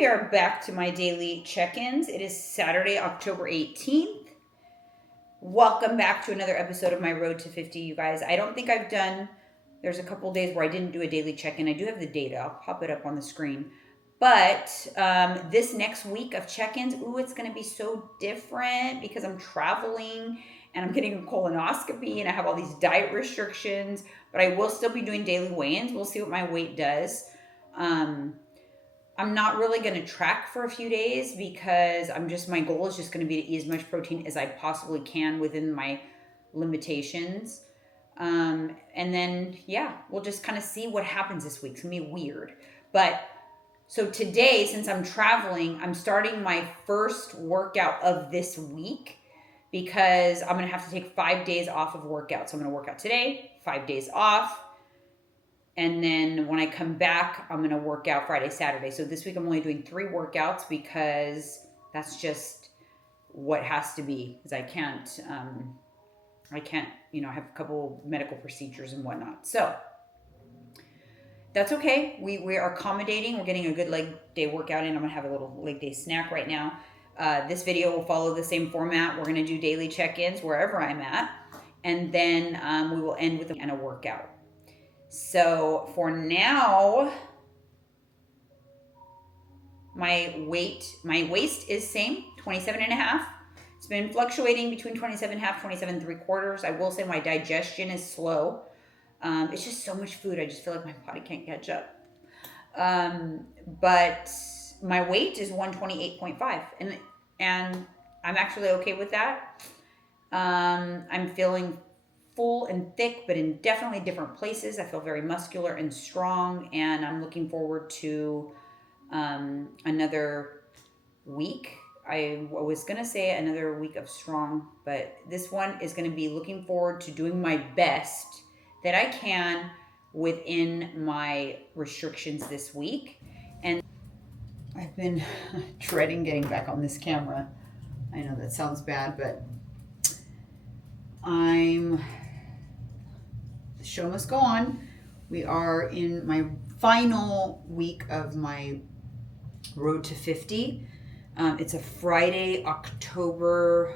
we are back to my daily check-ins. It is Saturday, October 18th. Welcome back to another episode of my Road to 50, you guys. I don't think I've done, there's a couple days where I didn't do a daily check-in. I do have the data. I'll pop it up on the screen. But this next week of check-ins, it's going to be so different because I'm traveling and I'm getting a colonoscopy and I have all these diet restrictions. But I will still be doing daily weigh-ins. We'll see what my weight does. I'm not really going to track for a few days because my goal is just going to be to eat as much protein as I possibly can within my limitations. And then, we'll just kind of see what happens this week. It's going to be weird. But so today, since I'm traveling, I'm starting my first workout of this week because I'm going to have to take 5 days off of workout. So I'm going to work out today, 5 days off. And then when I come back, I'm going to work out Friday, Saturday. So this week I'm only doing 3 workouts because that's just what has to be. Because I can't, I have a couple medical procedures and whatnot. So that's okay. We are accommodating. We're getting a good leg day workout in. I'm going to have a little leg day snack right now. This video will follow the same format. We're going to do daily check-ins wherever I'm at. And then we will end with a workout. So for now, my waist is same, 27.5. It's been fluctuating between 27.5, 27.75. I will say my digestion is slow. It's just so much food. I just feel like my body can't catch up. But my weight is 128.5 and I'm actually okay with that. I'm feeling full and thick, but in definitely different places. I feel very muscular and strong, and I'm looking forward to another week. I was going to say another week of strong, but this one is going to be looking forward to doing my best that I can within my restrictions this week. And I've been dreading getting back on this camera. I know that sounds bad, but the show must go on. We are in my final week of my Road to 50. It's a Friday, October,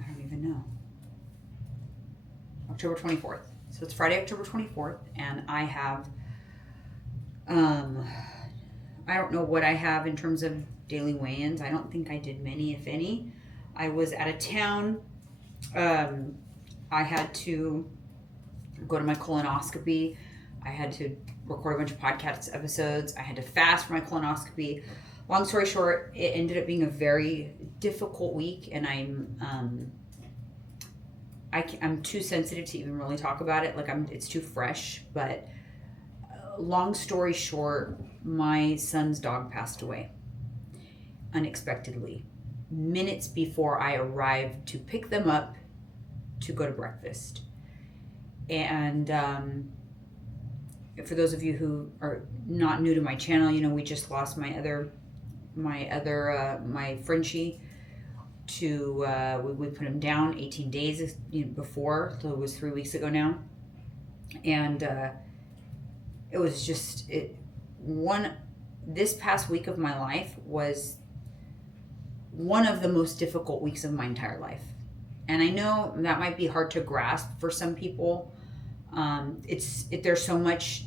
I don't even know, October 24th. So it's Friday, October 24th, and I have, I don't know what I have in terms of daily weigh-ins. I don't think I did many, if any. I was out of town. I had to go to my colonoscopy. I had to record a bunch of podcast episodes. I had to fast for my colonoscopy. Long story short, it ended up being a very difficult week, and I'm too sensitive to even really talk about it. It's too fresh. But long story short, my son's dog passed away unexpectedly, minutes before I arrived to pick them up to go to breakfast. And for those of you who are not new to my channel, we just lost my Frenchie to we put him down 18 days before, so it was 3 weeks ago now. And it was just this past week of my life was one of the most difficult weeks of my entire life. And I know that might be hard to grasp for some people. There's so much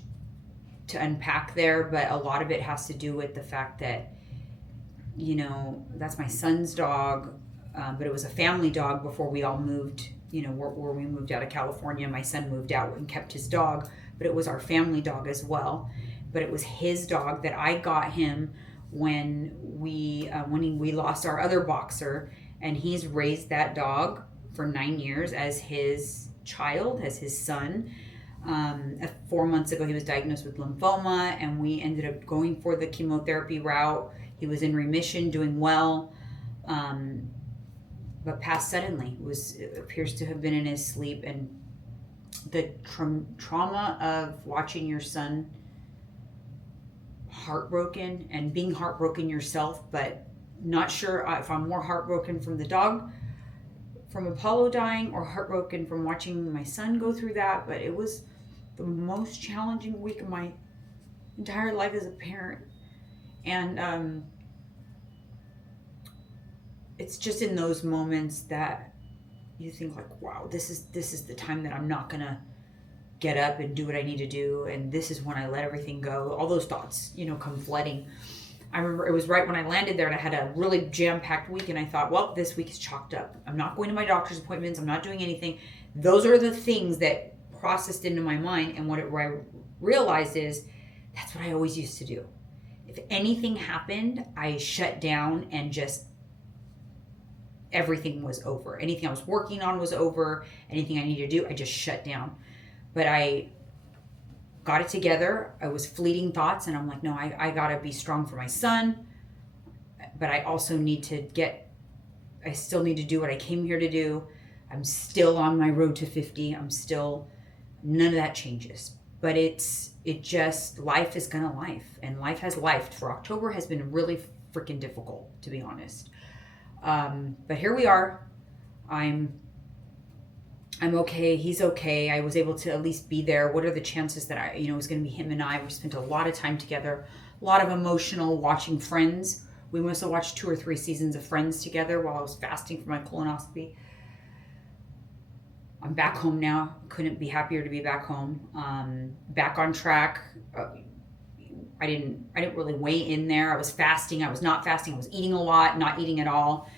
to unpack there, but a lot of it has to do with the fact that, that's my son's dog, but it was a family dog before we all moved, where we moved out of California. My son moved out and kept his dog, but it was our family dog as well. But it was his dog that I got him when we lost our other boxer, and he's raised that dog for 9 years as his child, as his son. 4 months ago, he was diagnosed with lymphoma, and we ended up going for the chemotherapy route. He was in remission, doing well, but passed suddenly. It appears to have been in his sleep, and the trauma of watching your son heartbroken and being heartbroken yourself, but not sure if I'm more heartbroken from the dog, from Apollo dying, or heartbroken from watching my son go through that. But it was the most challenging week of my entire life as a parent. And it's just in those moments that you think like, wow, this is the time that I'm not gonna get up and do what I need to do, and this is when I let everything go. All those thoughts, come flooding. I remember it was right when I landed there and I had a really jam-packed week, and I thought, well, this week is chalked up. I'm not going to my doctor's appointments. I'm not doing anything. Those are the things that processed into my mind, and what I realized is that's what I always used to do. If anything happened, I shut down and just everything was over. Anything I was working on was over. Anything I needed to do, I just shut down. But I got it together. I was fleeting thoughts, and I'm like, no, I gotta be strong for my son. But I also I still need to do what I came here to do. I'm still on my road to 50. None of that changes. But life is gonna life. And life has lifed. For October has been really freaking difficult, to be honest. But here we are. I'm okay. He's okay. I was able to at least be there. What are the chances that it was going to be him and I? We spent a lot of time together, a lot of emotional watching Friends. We must have watched 2 or 3 seasons of Friends together while I was fasting for my colonoscopy. I'm back home now. Couldn't be happier to be back home. Back on track. I didn't really weigh in there. I was fasting. I was not fasting. I was eating a lot, not eating at all.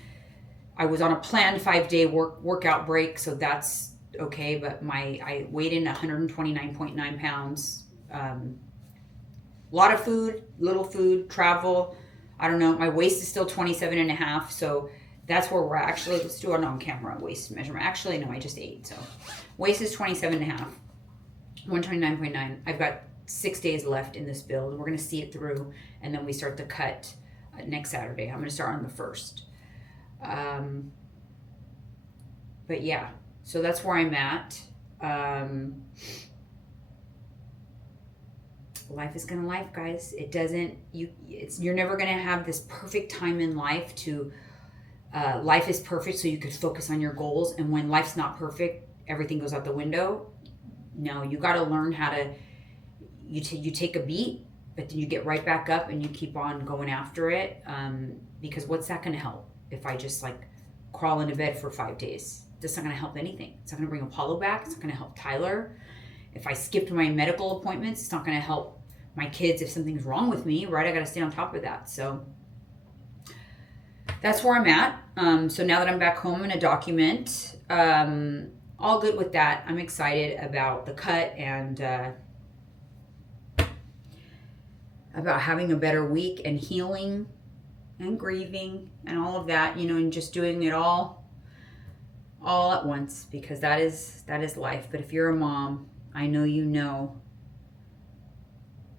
I was on a planned 5-day workout break, so that's okay. But I weighed in 129.9 pounds. A lot of food, little food, travel. I don't know. My waist is still 27 and a half, so that's where we're actually. Let's do it on camera. Waist measurement. Actually, no, I just ate. So waist is 27 and a half. 129.9. I've got 6 days left in this build. We're going to see it through, and then we start the cut next Saturday. I'm going to start on the 1st. But yeah, so that's where I'm at. Life is gonna life, guys. You're never gonna have this perfect time in life life is perfect so you could focus on your goals. And when life's not perfect, everything goes out the window. No, you got to learn how to, you take a beat, but then you get right back up and you keep on going after it. Because what's that gonna help? If I just crawl into bed for 5 days, that's not going to help anything. It's not going to bring Apollo back. It's not going to help Tyler. If I skipped my medical appointments, it's not going to help my kids if something's wrong with me, right? I got to stay on top of that. So that's where I'm at. So now that I'm back home in a document, all good with that. I'm excited about the cut and about having a better week and healing and grieving and all of that, and just doing it all at once, because that is life. But if you're a mom, I know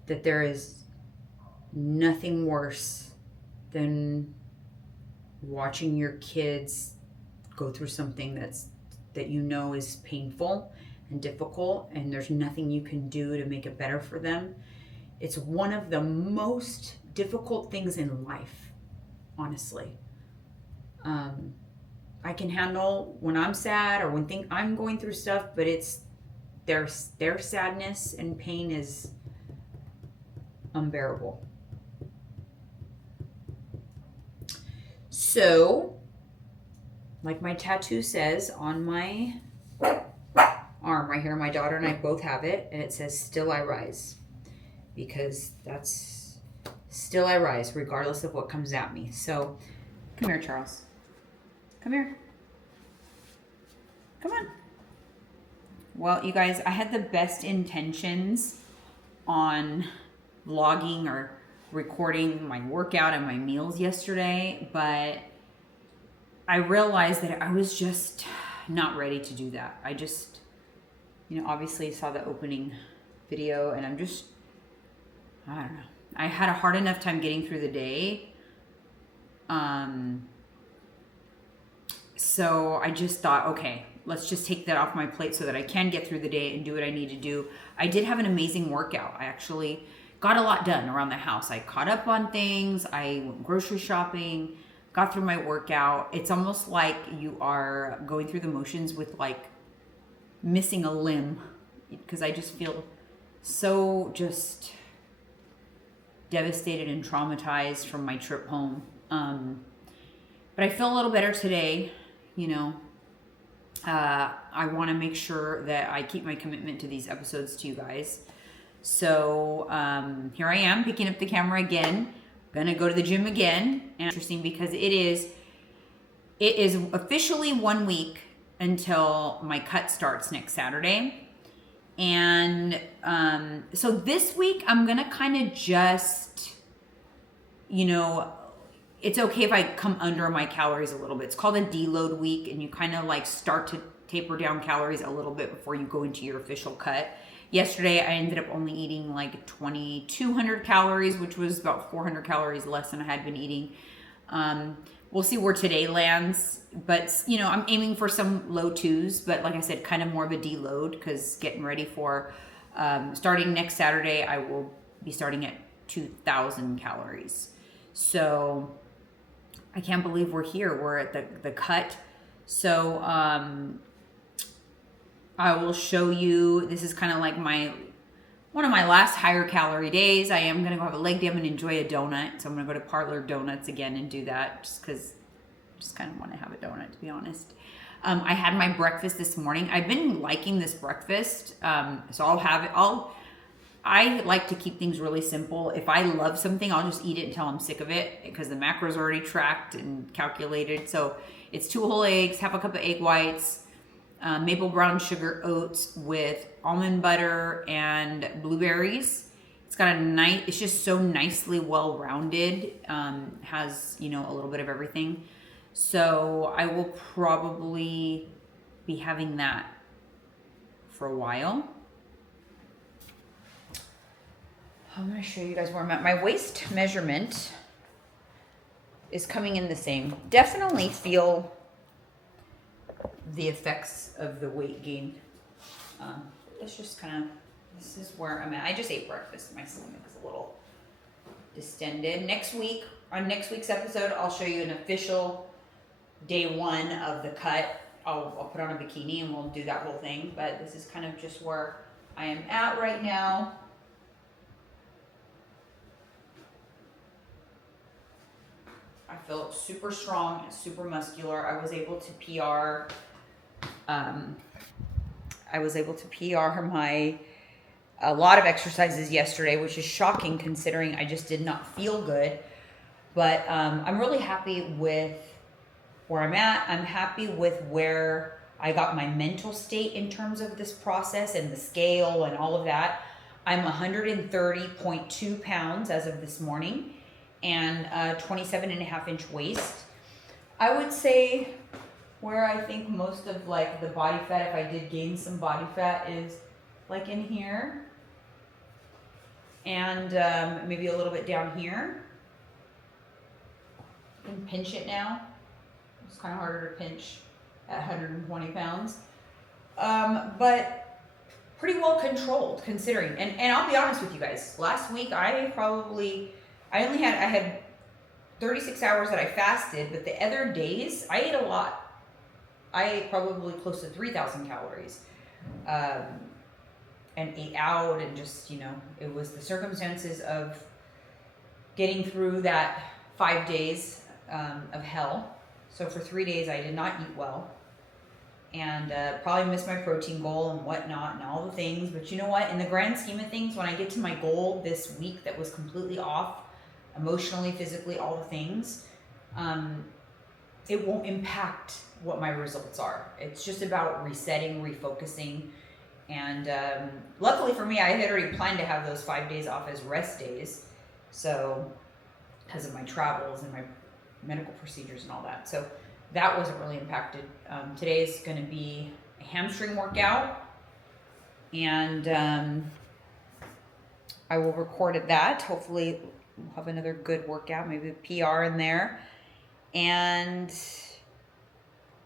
that there is nothing worse than watching your kids go through something that is painful and difficult, and there's nothing you can do to make it better for them. It's one of the most difficult things in life. Honestly, I can handle when I'm sad or when I'm going through stuff, but it's their sadness and pain is unbearable. So, like my tattoo says on my arm right here, my daughter and I both have it, and it says "Still I Rise," because that's. Still I rise, regardless of what comes at me. So, come here, Charles. Come here. Come on. Well, you guys, I had the best intentions on vlogging or recording my workout and my meals yesterday, but I realized that I was just not ready to do that. I just, obviously saw the opening video, and I don't know. I had a hard enough time getting through the day. So I just thought, okay, let's just take that off my plate so that I can get through the day and do what I need to do. I did have an amazing workout. I actually got a lot done around the house. I caught up on things. I went grocery shopping, got through my workout. It's almost like you are going through the motions with missing a limb, because I just feel so just devastated and traumatized from my trip home. But I feel a little better today. You know, I want to make sure that I keep my commitment to these episodes to you guys. So here I am picking up the camera again. Gonna go to the gym again. And interesting because it is officially 1 week until my cut starts next Saturday. And so this week I'm gonna kind of just, you know, it's okay if I come under my calories a little bit. It's called a deload week, and you kind of like start to taper down calories a little bit before you go into your official cut. Yesterday, I ended up only eating like 2,200 calories, which was about 400 calories less than I had been eating. We'll see where today lands, but you know, I'm aiming for some low twos, but like I said, kind of more of a deload because getting ready for starting next Saturday, I will be starting at 2,000 calories. So I can't believe we're here. We're at the cut. So I will show you, this is kind of like one of my last higher calorie days. I am going to go have a leg day. I'm going to enjoy a donut. So I'm going to go to Parlor Donuts again and do that just because I just kind of want to have a donut, to be honest. I had my breakfast this morning. I've been liking this breakfast. So I'll have it. I like to keep things really simple. If I love something, I'll just eat it until I'm sick of it because the macros are already tracked and calculated. So it's 2 whole eggs, half a cup of egg whites, maple brown sugar oats with almond butter and blueberries. It's got it's just so nicely well-rounded. Has, you know, a little bit of everything. So I will probably be having that for a while. I'm going to show you guys where I'm at. My waist measurement is coming in the same. Definitely feel the effects of the weight gain. This is where I'm at. I just ate breakfast. My stomach is a little distended. On next week's episode, I'll show you an official day 1 of the cut. I'll put on a bikini and we'll do that whole thing. But this is kind of just where I am at right now. I feel super strong, super muscular. I was able to PR. A lot of exercises yesterday, which is shocking considering I just did not feel good. But I'm really happy with where I'm at. I'm happy with where I got my mental state in terms of this process and the scale and all of that. I'm 130.2 pounds as of this morning and 27.5-inch waist. I would say where I think most of like the body fat, if I did gain some body fat, is like in here and maybe a little bit down here. I can pinch it now. It's kind of harder to pinch at 120 pounds. But pretty well controlled considering. And I'll be honest with you guys. Last week I had 36 hours that I fasted, but the other days I ate a lot. I ate probably close to 3,000 calories. And ate out and just, you know, it was the circumstances of getting through that 5 days of hell. So for 3 days I did not eat well and probably missed my protein goal and whatnot and all the things. But you know what? In the grand scheme of things, when I get to my goal this week that was completely off, emotionally, physically, all the things, it won't impact what my results are. It's just about resetting, refocusing. And luckily for me, I had already planned to have those 5 days off as rest days. So because of my travels and my medical procedures and all that. So that wasn't really impacted. Today is going to be a hamstring workout. And I will record at that. Hopefully we'll have another good workout, maybe a PR in there. And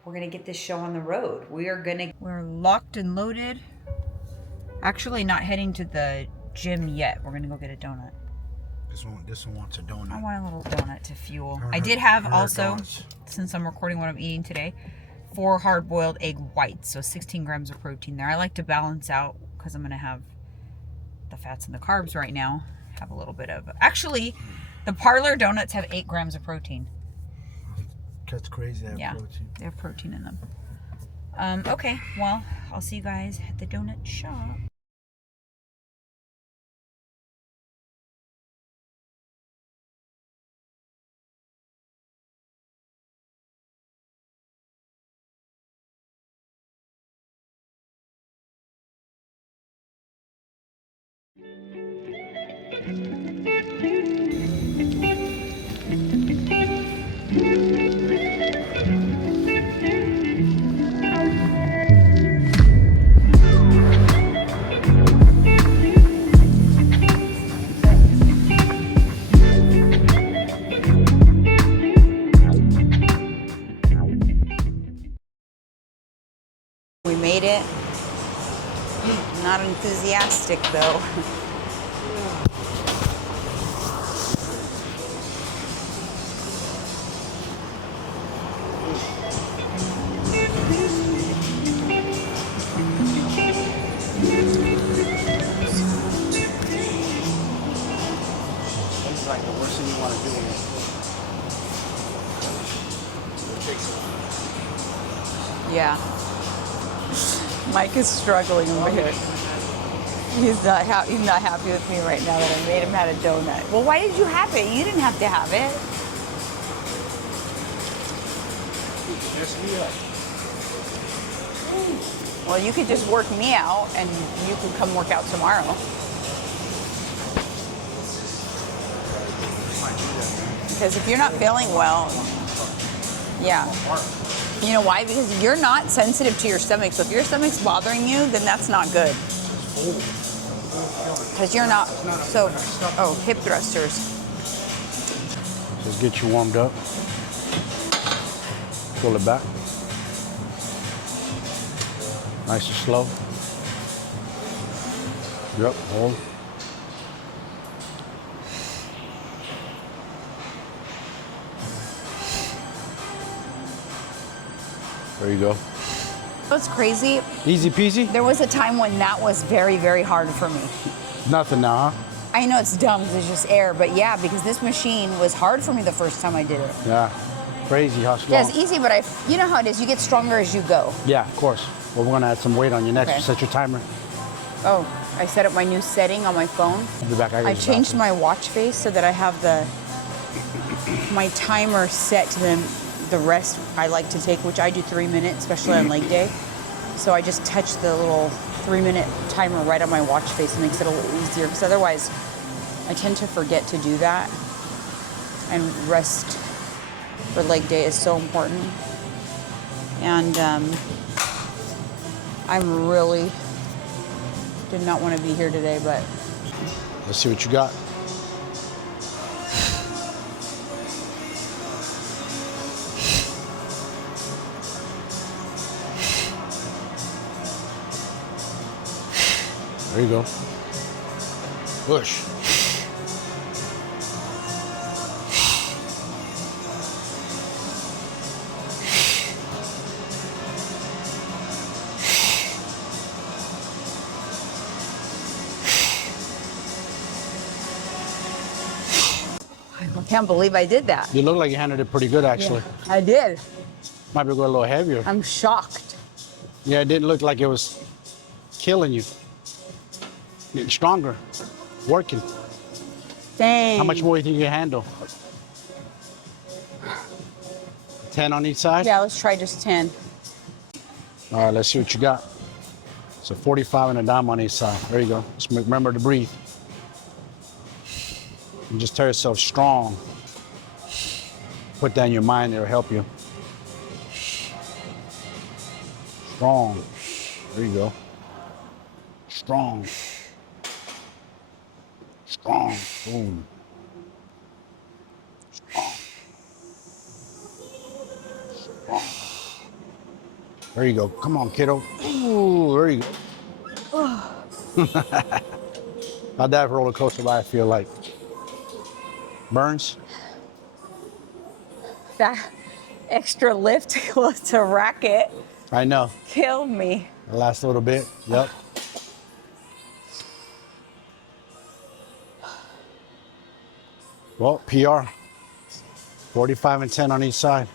we're going to get this show on the road. We're locked and loaded. Actually not heading to the gym yet. We're going to go get a donut. This one wants a donut. I want a little donut to fuel. I did have also, since I'm recording what I'm eating today, 4 hard-boiled egg whites, so 16 grams of protein there. I like to balance out because I'm going to have the fats and the carbs right now. have a little bit of. Actually, the parlor donuts have 8 grams of protein. That's crazy. Yeah, they have protein in them. Okay, well, I'll see you guys at the donut shop. We made it. Not enthusiastic though. It's like the worst thing you want to do is Yeah. Mike is struggling over here. He's not happy with me right now that I made him have a donut. Well, why did you have it? You didn't have to have it. Well, you could just work me out and you could come work out tomorrow. Because if you're not feeling well, yeah. You know why? Because you're not sensitive to your stomach. So if your stomach's bothering you, then that's not good. Because you're not, so, oh, hip thrusters. Just get you warmed up. Pull it back. Nice and slow. Yep, hold. There you go. What's crazy? Easy peasy? There was a time when that was very, very hard for me. Nothing now, huh? I know it's dumb because it's just air, but yeah, because this machine was hard for me the first time I did it. Yeah. Crazy how slow. Yeah, it's easy, but you know how it is. You get stronger as you go. Yeah, of course. Well, we're gonna add some weight on you next. Okay. Set your timer. Oh, I set up my new setting on my phone. I'll be back. I changed my watch face so that I have my timer set to the rest I like to take, which I do 3 minutes, especially on leg day. So I just touch the little 3-minute timer right on my watch face. It makes it a little easier because otherwise I tend to forget to do that. And rest for leg day is so important. And I'm really did not want to be here today, but let's see what you got. There you go. Push. I can't believe I did that. You look like you handled it pretty good, actually. Yeah, I did. Might be going a little heavier. I'm shocked. Yeah, it didn't look like it was killing you. Getting stronger. Working. Dang. How much more do you think you can handle? 10 on each side? Yeah, let's try just 10. All right, let's see what you got. So 45 and a dime on each side. There you go. Just remember to breathe. And just tell yourself strong. Put that in your mind, it'll help you. Strong. There you go. Strong. Strong. Boom. Strong. Strong. There you go. Come on, kiddo. Ooh, there you go. How'd that roller coaster ride feel like? Burns? That extra lift to racket I know. killed me. The last little bit. Yep. Well, PR. 45 and 10 on each side.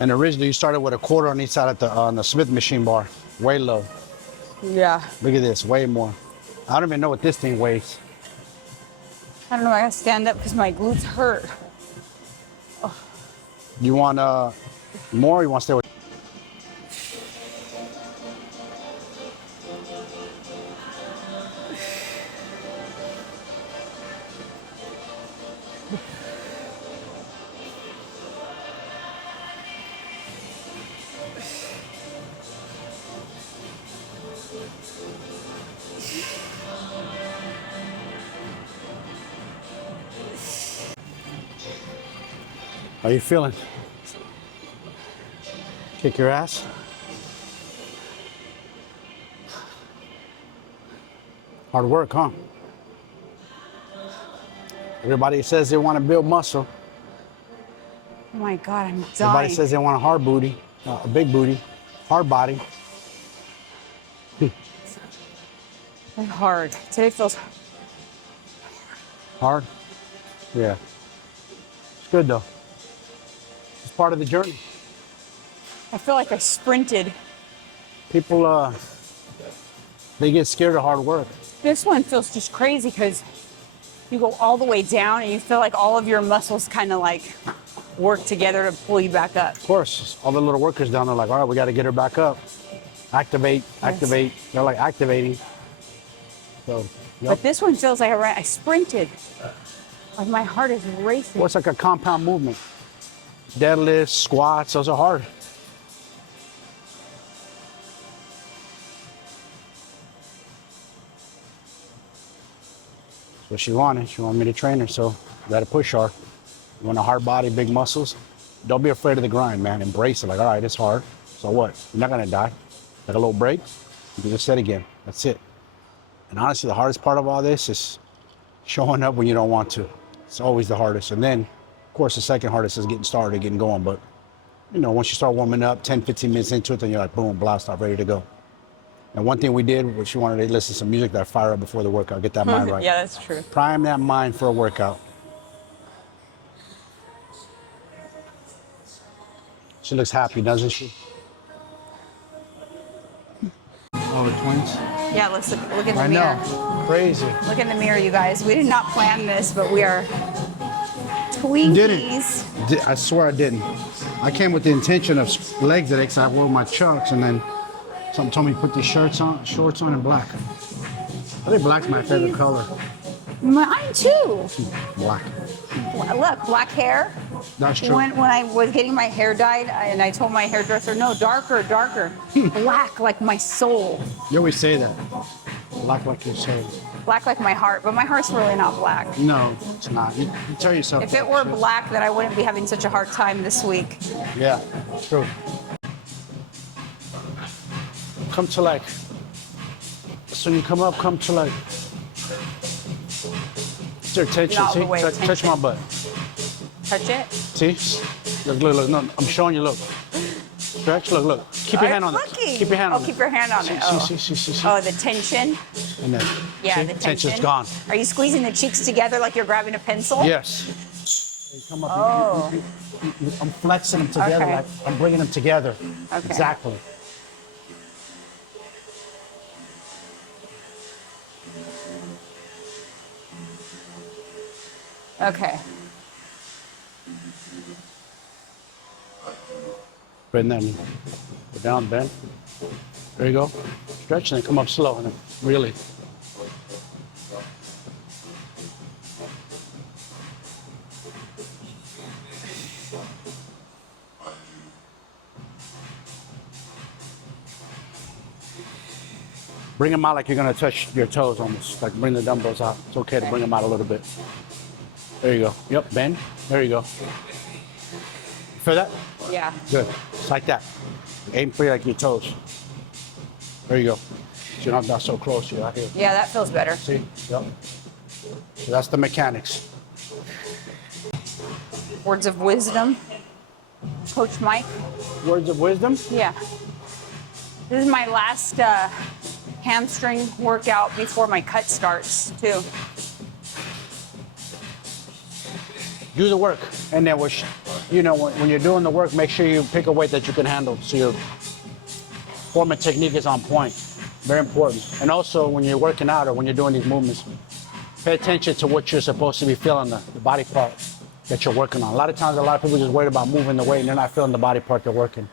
And originally you started with a quarter on each side at on the Smith machine bar. Way low. Yeah. Look at this, way more. I don't even know what this thing weighs. I don't know, I gotta stand up because my glutes hurt. You want more or you want to stay with? How you feeling? Kick your ass? Hard work, huh? Everybody says they want to build muscle. Oh my God, I'm dying. Everybody says they want a hard booty, a big booty, hard body. It's hard. Today feels Hard? Yeah. It's good though. It's part of the journey. I feel like I sprinted. People, they get scared of hard work. This one feels just crazy because you go all the way down and you feel like all of your muscles kind of like work together to pull you back up. Of course, all the little workers down there like, all right, we got to get her back up. Activate, activate. They're like activating. So, yep. But this one feels like I sprinted. Like my heart is racing. Well, it's like a compound movement. Deadlifts, squats, those are hard. That's what she wanted. She wanted me to train her, so you got to push her. You want a hard body, big muscles? Don't be afraid of the grind, man. Embrace it. Like, all right, it's hard. So what? You're not going to die. Take a little break. You can just set again. That's it. And honestly, the hardest part of all this is showing up when you don't want to. It's always the hardest. And then, of course, the second hardest is getting started, getting going. But, you know, once you start warming up, 10, 15 minutes into it, then you're like, boom, blast off, ready to go. And one thing we did was she wanted to listen to some music that fire up before the workout, get that mind right. Yeah, that's true. Prime that mind for a workout. She looks happy, doesn't she? Oh, the twins? Yeah, let's look in the I mirror. know, crazy. Look in the mirror, you guys. We did not plan this, but we are Twinkies. Didn't. I swear I didn't. I came with the intention of leg today because I wore my chucks, and then something told me to put these shorts on in black. I think black's my favorite color. Mine too. Black. Look, black hair. That's true. When I was getting my hair dyed, and I told my hairdresser, no, darker, darker. Black like my soul. You always say that. Black like your soul. Black like my heart, but my heart's really not black. No, it's not. You tell yourself. If it were black, then I wouldn't be having such a hard time this week. Yeah, true. Come to like. So you come up, come to like. Is there tension? Not See? the way Touch my butt. Touch it? See? Look, look, look. No, I'm showing you. Look. Stretch. Look, look. Keep your hand on it. Keep your hand on it. Oh, keep your hand on it. See. Oh, the tension? And then. Yeah, see? the tension. Tension's gone. Are you squeezing the cheeks together like you're grabbing a pencil? Yes. You come up. Oh. I'm flexing them together. Okay. Like I'm bringing them together. Okay. Exactly. Okay. Bend that knee. Go down, bend. There you go. Stretch and then come up slow and then really. Bring them out like you're gonna touch your toes almost. Like bring the dumbbells out. It's okay to bring them out a little bit. There you go. Yep, bend. There you go. Feel that? Yeah. Good. Just like that. Aim for like your toes. There you go. So you're not so close. You're out here. Yeah, that feels better. See? Yep. So that's the mechanics. Words of wisdom. Coach Mike. Words of wisdom? Yeah. This is my last hamstring workout before my cut starts too. Do the work, and then when you're doing the work, make sure you pick a weight that you can handle, so your form and technique is on point. Very important. And also, when you're working out or when you're doing these movements, pay attention to what you're supposed to be feeling, the body part that you're working on. A lot of times, a lot of people just worried about moving the weight, and they're not feeling the body part they're working.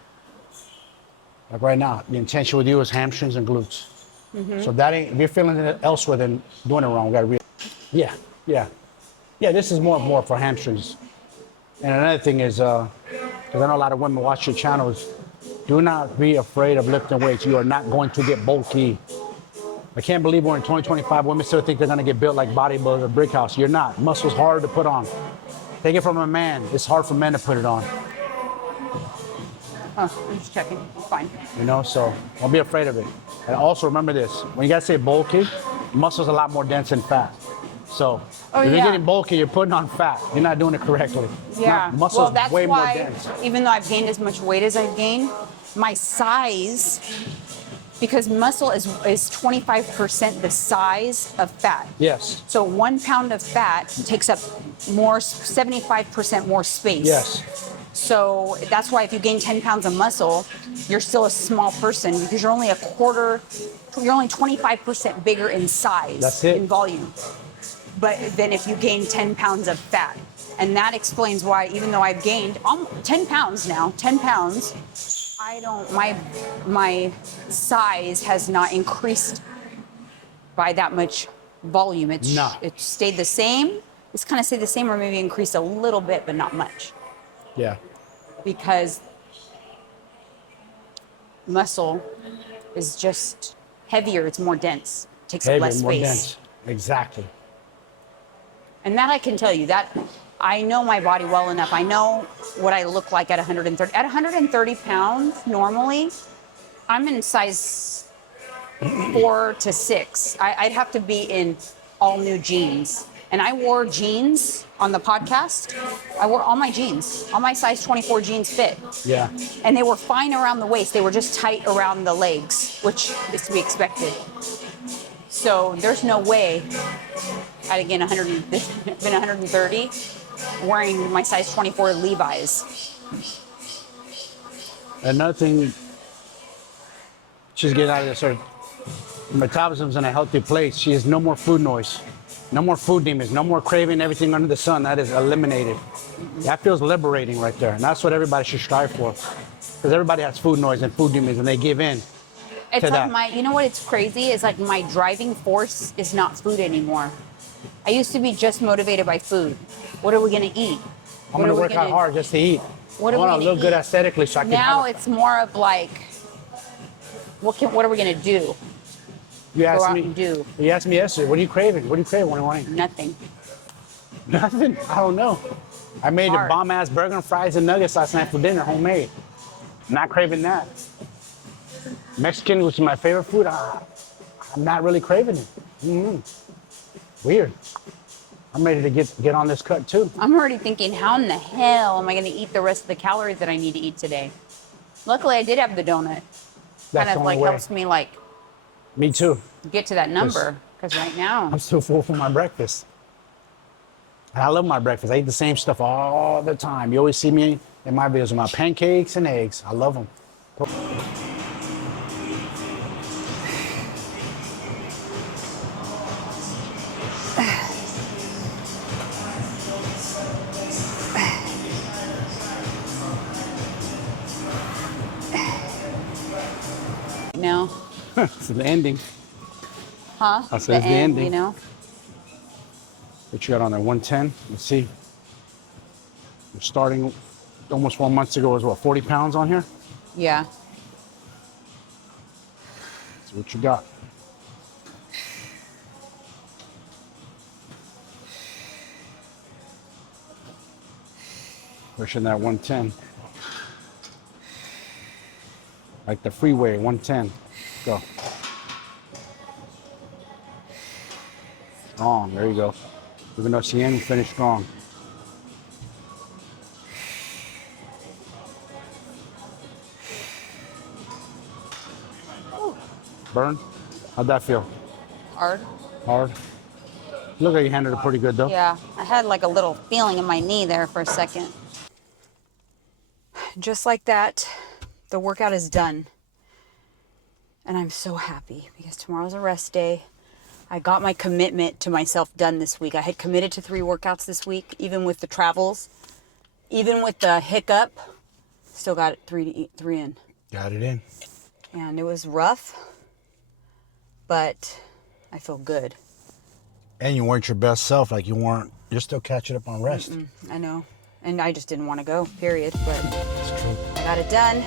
Like right now, the intention with you is hamstrings and glutes. Mm-hmm. So if you're feeling it elsewhere, then doing it wrong. Yeah, this is more for hamstrings. And another thing is, because I know a lot of women watch your channels, do not be afraid of lifting weights. You are not going to get bulky. I can't believe we're in 2025. Women still think they're going to get built like bodybuilders or brick house. You're not. Muscle's hard to put on. Take it from a man. It's hard for men to put it on. Oh, I'm just checking. It's fine. So don't be afraid of it. And also remember this. When you guys say bulky, muscle's a lot more dense than fat. So if you're getting bulky, you're putting on fat. You're not doing it correctly. Yeah. Muscle's that's way why, more dense. even though I've gained as much weight as I've gained, my size, because muscle is 25% the size of fat. Yes. So 1 pound of fat takes up 75% more space. Yes. So that's why if you gain 10 pounds of muscle, you're still a small person because you're only you're only 25% bigger in size. That's it. In volume. But then if you gain 10 pounds of fat, and that explains why, even though I've gained 10 pounds now, my size has not increased by that much volume. It stayed the same. It's kind of stayed the same or maybe increased a little bit, but not much. Yeah. Because muscle is just heavier. It's more dense. It takes up less space. More dense. Exactly. And that I can tell you, that I know my body well enough. I know what I look like at 130. At 130 pounds, normally, I'm in size 4 to 6. I'd have to be in all new jeans. And I wore jeans on the podcast. I wore all my jeans. All my size 24 jeans fit. Yeah. And they were fine around the waist. They were just tight around the legs, which is to be expected. So there's no way I'd again been 130 wearing my size 24 Levi's. Another thing, she's getting out of this, her metabolism's in a healthy place. She has no more food noise, no more food demons, no more craving everything under the sun. That is eliminated. That feels liberating right there. And that's what everybody should strive for. Because everybody has food noise and food demons and they give in. It's like you know what, it's crazy? It's like my driving force is not food anymore. I used to be just motivated by food. What are we going to eat? I'm going to work out hard just to eat. I want to look good aesthetically so I can Now it's more of like, what are we going to do? You asked me yesterday, what are you craving? What are you craving? What do you want to eat? Nothing. Nothing? I don't know. I made a bomb-ass burger and fries and nuggets last night for dinner, homemade. Not craving that. Mexican, which is my favorite food, I'm not really craving it. Mm-hmm. Weird. I'm ready to get on this cut too. I'm already thinking, how in the hell am I going to eat the rest of the calories that I need to eat today? Luckily, I did have the donut. That's kind of like helps me like. Me too. Get to that number, because right now I'm still full for my breakfast. And I love my breakfast. I eat the same stuff all the time. You always see me in my videos with my pancakes and eggs. I love them. No. It's the ending. Huh? I said it's the ending. You know? What you got on there? 110? Let's see. We're starting almost 4 months ago. Was what, 40 pounds on here? Yeah. See what you got. Pushing that 110. Like the freeway, 110. Go. Strong, there you go. Even though she ain't finished strong. Burn? How'd that feel? Hard. Hard? Look like you handled it pretty good though. Yeah, I had like a little feeling in my knee there for a second. Just like that, the workout is done. And I'm so happy because tomorrow's a rest day. I got my commitment to myself done this week. I had committed to 3 workouts this week, even with the travels, even with the hiccup. Still got 3 in. Got it in. And it was rough, but I feel good. And you weren't your best self, like you're still catching up on rest. I know. And I just didn't want to go, period. But That's true. I got it done.